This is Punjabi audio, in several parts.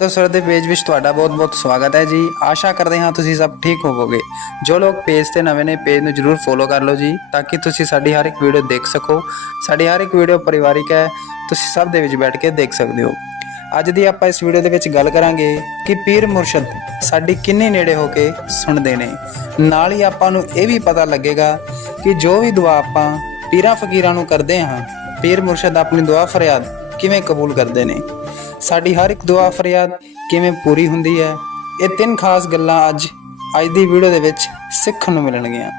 ਦਸਰ ਦੇ ਪੇਜ ਵਿੱਚ ਤੁਹਾਡਾ ਬਹੁਤ-ਬਹੁਤ ਸਵਾਗਤ ਹੈ ਜੀ। ਆਸ਼ਾ ਕਰਦੇ ਹਾਂ ਤੁਸੀਂ ਸਭ ਠੀਕ ਹੋਵੋਗੇ। ਜੋ ਲੋਕ ਪੇਜ ਤੇ ਨਵੇਂ ਨੇ, ਪੇਜ ਨੂੰ ਜਰੂਰ ਫੋਲੋ ਕਰ ਲਓ ਜੀ, ਤਾਂ ਕਿ ਤੁਸੀਂ ਸਾਡੀ ਹਰ ਇੱਕ ਵੀਡੀਓ ਦੇਖ ਸਕੋ। ਸਾਡੀ ਹਰ ਇੱਕ ਵੀਡੀਓ ਪਰਿਵਾਰਿਕ ਹੈ, ਤੁਸੀਂ ਸਭ ਦੇ ਵਿੱਚ ਬੈਠ ਕੇ ਦੇਖ ਸਕਦੇ ਹੋ। ਅੱਜ ਦੀ ਆਪਾਂ ਇਸ ਵੀਡੀਓ ਦੇ ਵਿੱਚ ਗੱਲ ਕਰਾਂਗੇ ਕਿ ਪੀਰ ਮੁਰਸ਼ਦ ਸਾਡੀ ਕਿੰਨੇ ਨੇੜੇ ਹੋ ਕੇ ਸੁਣਦੇ ਨੇ। ਨਾਲ ਹੀ ਆਪਾਂ ਨੂੰ ਇਹ ਵੀ ਪਤਾ ਲੱਗੇਗਾ ਕਿ ਜੋ ਵੀ ਦੁਆ ਆਪਾਂ ਪੀਰਾਂ ਫਕੀਰਾਂ ਨੂੰ ਕਰਦੇ ਹਾਂ, ਪੀਰ ਮੁਰਸ਼ਦ ਆਪਣੀ ਦੁਆ ਫਰਿਆਦ ਕਿਵੇਂ ਕਬੂਲ ਕਰਦੇ ਨੇ। ਸਾਡੀ ਹਰ ਇੱਕ ਦੁਆ ਫਰਿਆਦ ਕਿਵੇਂ ਪੂਰੀ ਹੁੰਦੀ ਹੈ? ਇਹ ਤਿੰਨ ਖਾਸ ਗੱਲਾਂ ਅੱਜ ਅੱਜ ਦੀ ਵੀਡੀਓ ਦੇ ਵਿੱਚ ਸਿੱਖਣ ਨੂੰ ਮਿਲਣਗੀਆਂ।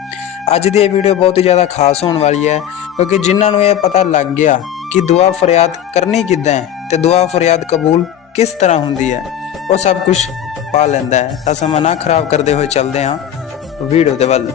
ਅੱਜ ਦੀ ਇਹ ਵੀਡੀਓ ਬਹੁਤ ਹੀ ਜ਼ਿਆਦਾ ਖਾਸ ਹੋਣ ਵਾਲੀ ਹੈ, ਕਿਉਂਕਿ ਜਿਨ੍ਹਾਂ ਨੂੰ ਇਹ ਪਤਾ ਲੱਗ ਗਿਆ ਕਿ ਦੁਆ ਫਰਿਆਦ ਕਰਨੀ ਕਿੱਦਾਂ ਹੈ ਤੇ ਦੁਆ ਫਰਿਆਦ ਕਬੂਲ ਕਿਸ ਤਰ੍ਹਾਂ ਹੁੰਦੀ ਹੈ, ਉਹ ਸਭ ਕੁਝ ਪਾ ਲੈਂਦਾ ਹੈ। ਤਾਂ ਸਮਾਂ ਨਾ ਖਰਾਬ ਕਰਦੇ ਹੋਏ ਚੱਲਦੇ ਹਾਂ ਵੀਡੀਓ ਦੇ ਵੱਲ।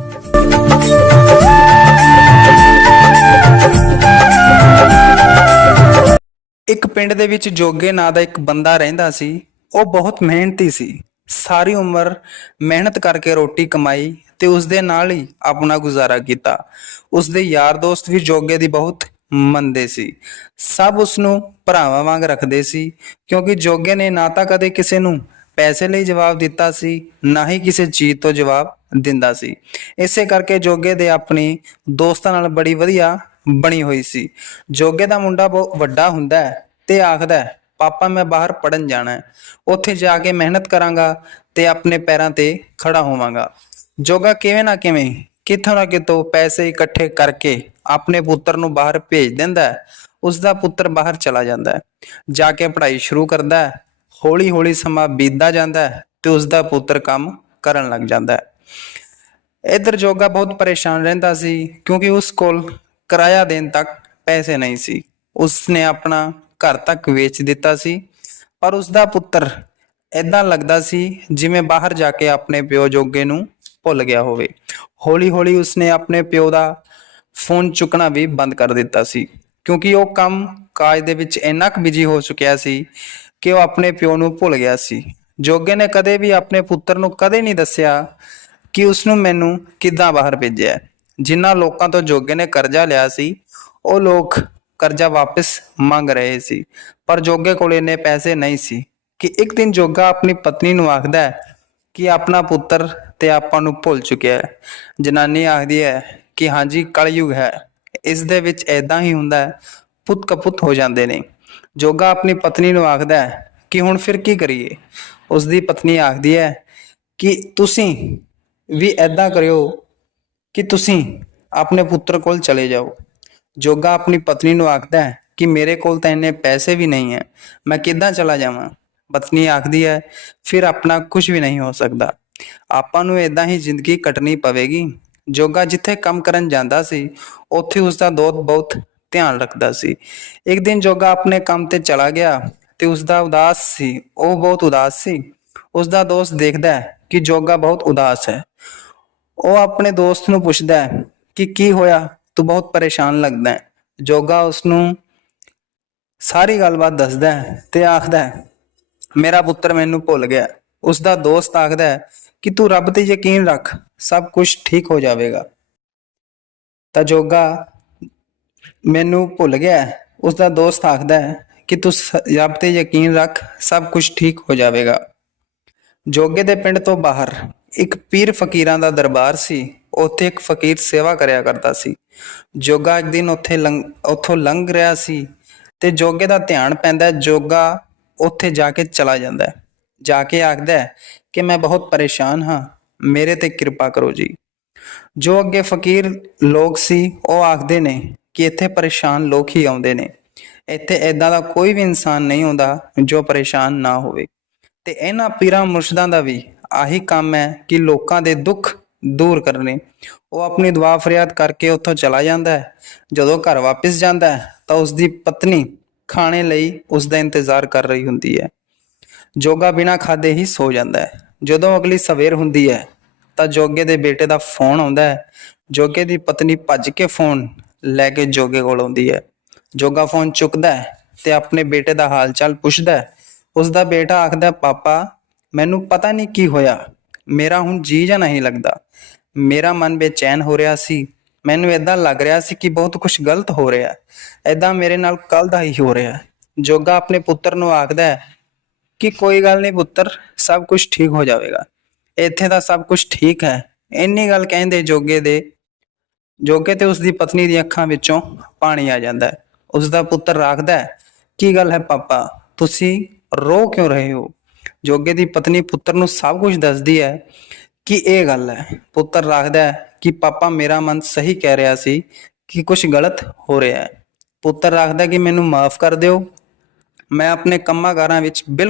ਇੱਕ ਪਿੰਡ ਦੇ ਵਿੱਚ ਜੋਗੇ ਨਾਂ ਦਾ ਇੱਕ ਬੰਦਾ ਰਹਿੰਦਾ ਸੀ, ਉਹ ਬਹੁਤ ਮਿਹਨਤੀ ਸੀ। ਸਾਰੀ ਉਮਰ ਮਿਹਨਤ ਕਰਕੇ ਰੋਟੀ ਕਮਾਈ ਤੇ ਉਸ ਦੇ ਨਾਲ ਹੀ ਆਪਣਾ ਗੁਜ਼ਾਰਾ ਕੀਤਾ। ਉਸ ਦੇ ਯਾਰ ਦੋਸਤ ਵੀ ਜੋਗੇ ਦੀ ਬਹੁਤ ਮੰਨਦੇ ਸੀ। ਸਭ ਉਸ ਨੂੰ ਭਰਾਵਾਂ ਵਾਂਗ ਰੱਖਦੇ ਸੀ, ਕਿਉਂਕਿ ਜੋਗੇ ਨੇ ਨਾ ਤਾਂ ਕਦੇ ਕਿਸੇ ਨੂੰ ਪੈਸੇ ਲਈ ਜਵਾਬ ਦਿੱਤਾ ਸੀ, ਨਾ ਹੀ ਕਿਸੇ ਚੀਜ਼ ਤੋਂ ਜਵਾਬ ਦਿੰਦਾ ਸੀ। ਇਸੇ ਕਰਕੇ ਜੋਗੇ ਦੇ ਆਪਣੇ ਦੋਸਤਾਂ ਨਾਲ ਬੜੀ ਵਧੀਆ ਬਣੀ ਹੋਈ ਸੀ। ਜੋਗੇ ਦਾ ਮੁੰਡਾ ਬਹੁਤ ਵੱਡਾ ਹੁੰਦਾ ਹੈ ਤੇ ਆਖਦਾ ਹੈ, ਪਾਪਾ ਮੈਂ ਬਾਹਰ ਪੜਨ ਜਾਣਾ ਹੈ। ਉੱਥੇ ਜਾ ਕੇ ਮਿਹਨਤ ਕਰਾਂਗਾ ਤੇ ਆਪਣੇ ਪੈਰਾਂ ਤੇ ਖੜਾ ਹੋਵਾਂਗਾ। ਜੋਗਾ ਕਿਵੇਂ ਨਾ ਕਿਵੇਂ ਕਿਥੋਂ ਨਾ ਕਿਤੋਂ ਪੈਸੇ ਇਕੱਠੇ ਕਰਕੇ ਆਪਣੇ ਪੁੱਤਰ ਨੂੰ ਬਾਹਰ ਭੇਜ ਦਿੰਦਾ ਹੈ। ਉਸ ਦਾ ਪੁੱਤਰ ਬਾਹਰ ਚਲਾ ਜਾਂਦਾ ਹੈ। ਜਾ ਕੇ ਪੜ੍ਹਾਈ ਸ਼ੁਰੂ ਕਰਦਾ ਹੈ। ਹੌਲੀ ਹੌਲੀ ਸਮਾਂ ਬੀਤਦਾ ਜਾਂਦਾ ਹੈ ਤੇ ਉਸ ਦਾ ਪੁੱਤਰ ਕੰਮ ਕਰਨ ਲੱਗ ਜਾਂਦਾ ਹੈ। ਇਧਰ ਜੋਗਾ ਬਹੁਤ ਪਰੇਸ਼ਾਨ ਰਹਿੰਦਾ ਸੀ ਕਿਉਂਕਿ ਉਸ ਕੋਲ ਕਿਰਾਇਆ ਦੇਣ ਤੱਕ ਪੈਸੇ ਨਹੀਂ ਸੀ। ਉਸਨੇ ਆਪਣਾ ਘਰ ਤੱਕ ਵੇਚ ਦਿੱਤਾ ਸੀ। ਪਰ ਉਸਦਾ ਪੁੱਤਰ ਐਦਾਂ ਲੱਗਦਾ ਸੀ ਜਿਵੇਂ ਬਾਹਰ ਜਾ ਕੇ ਆਪਣੇ ਪਿਓ ਜੋਗੇ ਨੂੰ ਭੁੱਲ ਗਿਆ ਹੋਵੇ। ਹੌਲੀ-ਹੌਲੀ ਉਸਨੇ ਆਪਣੇ ਪਿਓ ਦਾ ਫੋਨ ਚੁੱਕਣਾ ਵੀ ਬੰਦ ਕਰ ਦਿੱਤਾ ਸੀ। ਕਿਉਂਕਿ ਉਹ ਕੰਮ ਕਾਜ ਦੇ ਵਿੱਚ ਇੰਨਾ ਕੁ ਬਿਜ਼ੀ ਹੋ ਚੁੱਕਿਆ ਸੀ ਕਿ ਉਹ ਆਪਣੇ ਪਿਓ ਨੂੰ ਭੁੱਲ ਗਿਆ ਸੀ। ਜੋਗੇ ਨੇ ਕਦੇ ਵੀ ਆਪਣੇ ਪੁੱਤਰ ਨੂੰ ਕਦੇ ਨਹੀਂ ਦੱਸਿਆ ਕਿ ਉਸ ਨੂੰ ਮੈਨੂੰ ਕਿੱਦਾਂ ਬਾਹਰ ਭੇਜਿਆ। ਜਿਨ੍ਹਾਂ ਲੋਕਾਂ ਤੋਂ ਜੋਗੇ ਨੇ ਕਰਜ਼ਾ ਲਿਆ ਸੀ, ਉਹ ਲੋਕ ਕਰਜ਼ਾ ਵਾਪਸ ਮੰਗ ਰਹੇ ਸੀ। ਪਰ ਜੋਗੇ ਕੋਲ ਇੰਨੇ ਪੈਸੇ ਨਹੀਂ ਸੀ ਕਿ ਇੱਕ ਦਿਨ ਜੋਗਾ ਆਪਣੀ ਪਤਨੀ ਨੂੰ ਆਖਦਾ ਹੈ ਕਿ ਆਪਣਾ ਪੁੱਤਰ ਤੇ ਆਪਾਂ ਨੂੰ ਭੁੱਲ ਚੁੱਕਿਆ ਹੈ। ਜਨਾਨੀ ਆਖਦੀ ਹੈ ਕਿ ਹਾਂਜੀ, ਕਲਯੁਗ ਹੈ। ਇਸ ਦੇ ਵਿੱਚ ਐਦਾਂ ਹੀ ਹੁੰਦਾ ਹੈ, ਪੁੱਤ ਕਪੁੱਤ ਹੋ ਜਾਂਦੇ ਨੇ। ਜੋਗਾ ਆਪਣੀ ਪਤਨੀ ਨੂੰ ਆਖਦਾ ਹੈ ਕਿ ਹੁਣ ਫਿਰ ਕੀ ਕਰੀਏ? ਉਸ ਦੀ ਪਤਨੀ ਆਖਦੀ ਹੈ ਕਿ ਤੁਸੀਂ ਵੀ ਐਦਾਂ ਕਰਿਓ ਕਿ ਤੁਸੀਂ ਆਪਣੇ ਪੁੱਤਰ ਕੋਲ ਚਲੇ ਜਾਓ। ਜੋਗਾ ਆਪਣੀ ਪਤਨੀ ਨੂੰ ਆਖਦਾ ਹੈ ਕਿ ਮੇਰੇ ਕੋਲ ਤਾਂ ਇੰਨੇ ਪੈਸੇ ਵੀ ਨਹੀਂ ਹੈ, ਮੈਂ ਕਿੱਦਾਂ ਚਲਾ ਜਾਵਾਂ? ਪਤਨੀ ਆਖਦੀ ਹੈ, ਫਿਰ ਆਪਣਾ ਕੁਝ ਵੀ ਨਹੀਂ ਹੋ ਸਕਦਾ। ਆਪਾਂ ਨੂੰ ਇਦਾਂ ਹੀ ਜ਼ਿੰਦਗੀ ਕੱਟਣੀ ਪਵੇਗੀ। ਜੋਗਾ ਜਿੱਥੇ ਕੰਮ ਕਰਨ ਜਾਂਦਾ ਸੀ, ਉੱਥੇ ਉਸ ਦਾ ਦੋਸਤ ਬਹੁਤ ਧਿਆਨ ਰੱਖਦਾ ਸੀ। ਇੱਕ ਦਿਨ ਜੋਗਾ ਆਪਣੇ ਕੰਮ ਤੇ ਚਲਾ ਗਿਆ ਤੇ ਉਸ ਦਾ ਉਦਾਸ ਸੀ, ਉਹ ਬਹੁਤ ਉਦਾਸ ਸੀ। ਉਸ ਦਾ ਦੋਸਤ ਦੇਖਦਾ ਹੈ ਕਿ ਜੋਗਾ ਬਹੁਤ ਉਦਾਸ ਹੈ। ਉਹ ਆਪਣੇ ਦੋਸਤ ਨੂੰ ਪੁੱਛਦਾ ਹੈ ਕਿ ਕੀ ਹੋਇਆ? ਤੂੰ ਬਹੁਤ ਪਰੇਸ਼ਾਨ ਲੱਗਦਾ ਹੈ। ਜੋਗਾ ਉਸ ਨੂੰ ਸਾਰੀ ਗੱਲਬਾਤ ਦੱਸਦਾ ਹੈ ਤੇ ਆਖਦਾ ਹੈ, ਮੇਰਾ ਪੁੱਤਰ ਮੈਨੂੰ ਭੁੱਲ ਗਿਆ ਉਸ ਦਾ ਦੋਸਤ ਆਖਦਾ ਹੈ ਕਿ ਤੂੰ ਰੱਬ ਤੇ ਯਕੀਨ ਰੱਖ, ਸਭ ਕੁਝ ਠੀਕ ਹੋ ਜਾਵੇਗਾ। ਤਾਂ ਜੋਗਾ, ਮੈਨੂੰ ਭੁੱਲ ਗਿਆ ਹੈ। ਉਸ ਦਾ ਦੋਸਤ ਆਖਦਾ ਹੈ ਕਿ ਤੂੰ ਸ- ਰੱਬ ਤੇ ਯਕੀਨ ਰੱਖ, ਸਭ ਕੁਝ ਠੀਕ ਹੋ ਜਾਵੇਗਾ। ਜੋਗੇ ਦੇ ਪਿੰਡ ਤੋਂ ਬਾਹਰ ਇੱਕ ਪੀਰ ਫਕੀਰਾਂ ਦਾ ਦਰਬਾਰ ਸੀ ਉੱਥੇ ਇੱਕ ਫਕੀਰ ਸੇਵਾ ਕਰਿਆ ਕਰਦਾ ਸੀ। ਜੋਗਾ ਇੱਕ ਦਿਨ ਉੱਥੇ ਲੰਘ ਉੱਥੋਂ ਲੰਘ ਰਿਹਾ ਸੀ ਤੇ ਜੋਗੇ ਦਾ ਧਿਆਨ ਪੈਂਦਾ ਹੈ, ਜੋਗਾ ਉੱਥੇ ਜਾ ਕੇ ਚਲਾ ਜਾਂਦਾ ਜਾ ਕੇ ਆਖਦਾ ਕਿ ਮੈਂ ਬਹੁਤ ਪਰੇਸ਼ਾਨ ਹਾਂ ਮੇਰੇ ਤੇ ਕਿਰਪਾ ਕਰੋ ਜੀ। ਜੋ ਅੱਗੇ ਫਕੀਰ ਲੋਕ ਸੀ ਉਹ ਆਖਦੇ ਨੇ ਕਿ ਇੱਥੇ ਪਰੇਸ਼ਾਨ ਲੋਕ ਹੀ ਆਉਂਦੇ ਨੇ। ਇੱਥੇ ਐਦਾਂ ਦਾ ਕੋਈ ਵੀ ਇਨਸਾਨ ਨਹੀਂ ਹੁੰਦਾ ਜੋ ਪਰੇਸ਼ਾਨ ਨਾ ਹੋਵੇ। ਤੇ ਇਹਨਾਂ ਪੀਰਾਂ ਮੁਰਸ਼ਿਦਾਂ ਦਾ ਵੀ ਆਹੀ ਕੰਮ ਹੈ ਕਿ ਲੋਕਾਂ ਦੇ ਦੁੱਖ ਦੂਰ ਕਰਨੇ। ਉਹ ਆਪਣੀ ਦੁਆ ਫਰਿਆਦ ਕਰਕੇ ਉੱਥੋਂ ਚਲਾ ਜਾਂਦਾ ਹੈ। ਜਦੋਂ ਘਰ ਵਾਪਸ ਜਾਂਦਾ ਹੈ, ਤਾਂ ਉਸ ਦੀ ਪਤਨੀ ਖਾਣੇ ਲਈ ਉਸ ਦਾ ਇੰਤਜ਼ਾਰ ਕਰ ਰਹੀ ਹੁੰਦੀ ਹੈ। ਜੋਗਾ ਬਿਨਾਂ ਖਾਦੇ ਹੀ ਸੋ ਜਾਂਦਾ ਹੈ। ਜਦੋਂ ਅਗਲੀ ਸਵੇਰ ਹੁੰਦੀ ਹੈ, ਤਾਂ ਜੋਗੇ ਦੇ ਬੇਟੇ ਦਾ ਫੋਨ ਆਉਂਦਾ ਹੈ। ਜੋਗੇ ਦੀ ਪਤਨੀ ਭੱਜ ਕੇ ਫੋਨ ਲੈ ਕੇ ਜੋਗੇ ਕੋਲ ਆਉਂਦੀ ਹੈ। ਜੋਗਾ ਫੋਨ ਚੁੱਕਦਾ ਹੈ ਤੇ ਆਪਣੇ ਬੇਟੇ ਦਾ ਹਾਲ ਚਾਲ ਪੁੱਛਦਾ ਹੈ। ਉਸ ਦਾ ਬੇਟਾ ਆਖਦਾ, ਪਾਪਾ ਮੈਨੂੰ ਪਤਾ ਨਹੀਂ ਕੀ ਹੋਇਆ। ਮੇਰਾ ਹੁਣ ਜੀ ਜਾਂ ਨਹੀਂ ਲੱਗਦਾ। ਮੇਰਾ ਮਨ ਬੇਚੈਨ ਹੋ ਰਿਹਾ ਸੀ। ਮੈਨੂੰ ਇਦਾਂ ਲੱਗ ਰਿਹਾ ਸੀ ਕਿ ਬਹੁਤ ਕੁਝ ਗਲਤ ਹੋ ਰਿਹਾ ਹੈ। ਮੇਰੇ ਨਾਲ ਕੱਲ ਦਾ ਹੀ ਹੋ ਰਿਹਾ ਹੈ। ਜੋਗਾ ਆਪਣੇ ਪੁੱਤਰ ਨੂੰ ਆਖਦਾ ਹੈ ਕਿ ਕੋਈ ਗੱਲ ਨਹੀਂ ਪੁੱਤਰ, ਸਭ ਕੁਝ ਠੀਕ ਹੋ ਜਾਵੇਗਾ। ਇੱਥੇ ਤਾਂ ਸਭ ਕੁਝ ਠੀਕ ਹੈ। ਇੰਨੀ ਗੱਲ ਕਹਿੰਦੇ ਜੋਗੇ ਦੇ, ਜੋਗੇ ਤੇ ਉਸ ਦੀ ਪਤਨੀ ਦੀਆਂ ਅੱਖਾਂ ਵਿੱਚੋਂ ਪਾਣੀ ਆ ਜਾਂਦਾ ਹੈ। ਉਸ ਦਾ ਪੁੱਤਰ ਆਖਦਾ ਹੈ, ਕੀ ਗੱਲ ਹੈ ਪਾਪਾ? ਤੁਸੀਂ ਰੋ ਕਿਉਂ ਰਹੇ ਹੋ? ਜੋਗੇ ਦੀ ਪਤਨੀ ਪੁੱਤਰ ਨੂੰ ਸਭ ਕੁਝ ਦੱਸਦੀ ਹੈ ਕਿ ਇਹ ਗੱਲ ਹੈ। ਪੁੱਤਰ ਰੱਖਦਾ ਹੈ ਕਿ ਪਾਪਾ ਮੇਰਾ ਮਨ ਸਹੀ ਕਹਿ ਰਿਹਾ ਸੀ ਕਿ ਕੁਝ ਗਲਤ ਹੋ ਰਿਹਾ ਹੈ। ਪੁੱਤਰ ਰੱਖਦਾ ਕਿ ਮੈਨੂੰ ਮਾਫ ਕਰ ਦਿਓ। ਮੈਂ ਆਪਣੇ ਕੰਮਾਂ ਕਾਰਾਂ ਵਿੱਚ ਬਿਲਕੁਲ